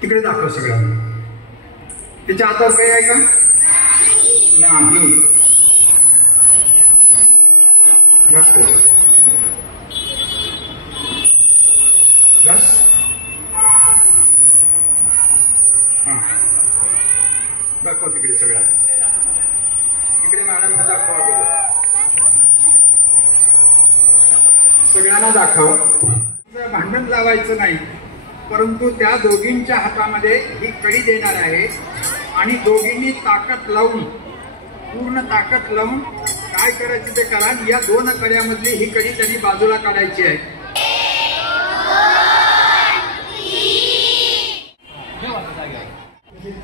तिकडे दाखव सगळं. त्याच्या हातात काही आहे का? नाही. बस बस. हा दाखव तिकडे सगळं. तिकडे मॅडमला दाखव अगोदर. सगळ्यांना दाखव. भांडण लावायचं नाही, परंतु त्या दोघींच्या हातामध्ये ही कडी देणार आहे आणि दोघींनी ताकद लावून, पूर्ण ताकद लावून काय करायचं ते करा. या दोन कड्यामधली ही कडी त्यांनी बाजूला काढायची आहे.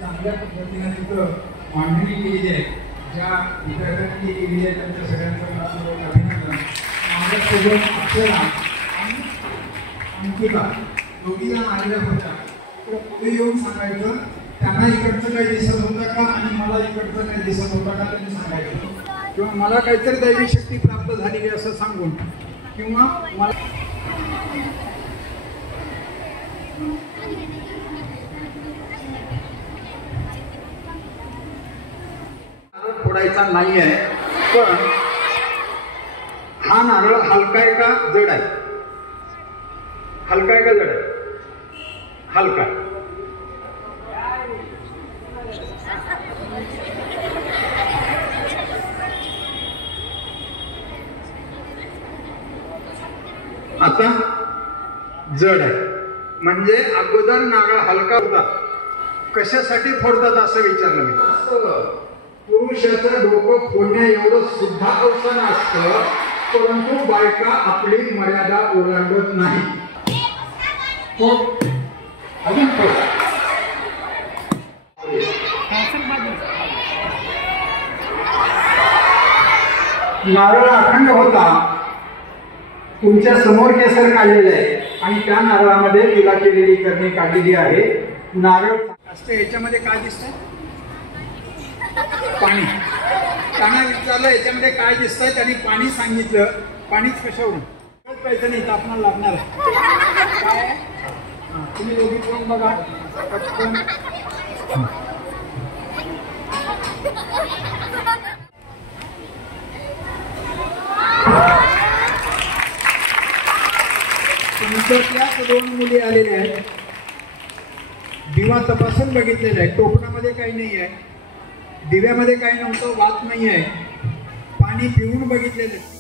चांगल्या पद्धतीने तिथं मांडणी केली आहे. ज्या विद्यार्थ्यांनी केली आहे त्यांच्या सगळ्यांचं अभिनंदन. माझ्यासोबत अक्षरा आणि अंकिता दोघी जण आलेल्या होत्या. ते येऊन सांगायचं त्यांना इकडचं काही दिसत होतं का आणि मला इकडचं काही दिसत होतं का त्यांनी सांगायचं, किंवा मला काहीतरी दैवी शक्ती प्राप्त झालेली असं सांगून, किंवा मला फोडायचा नाही आहे. पण हा नारळ हलका आहे का जड आहे? हलका आहे का जड आहे? हलका. आता जड आहे म्हणजे अगोदर नारळ हलका होता. कशासाठी फोडतात असं विचारलं मी. पुरुषाचं डोकं फोडण्या एवढं सुद्धा अवसान असतं, परंतु बायका आपली मर्यादा ओलांडत नाही. अजून नारळ अखंड होता. तुमच्या समोर केसर काढलेले आहे आणि त्या नारळामध्ये तिला केलेली करणी काढलेली आहे. नारळ असते. याच्यामध्ये काय दिसतंय? पाणी. त्यांना विचारलं याच्यामध्ये काय दिसतंय, त्यांनी पाणी सांगितलं. पाणीच कशावरून कळायचं नाही, तापमान लागणार काय. तुम्ही दोघी कोण बघा पटकन. तुमच्यातल्या दोन मुली आलेल्या आहेत. दिवा तपासून बघितलेला आहे. टोपणामध्ये काही नाही आहे, दिव्यामध्ये काही नव्हतं, वात नाही आहे. पाणी पिऊन बघितलेलं आहे.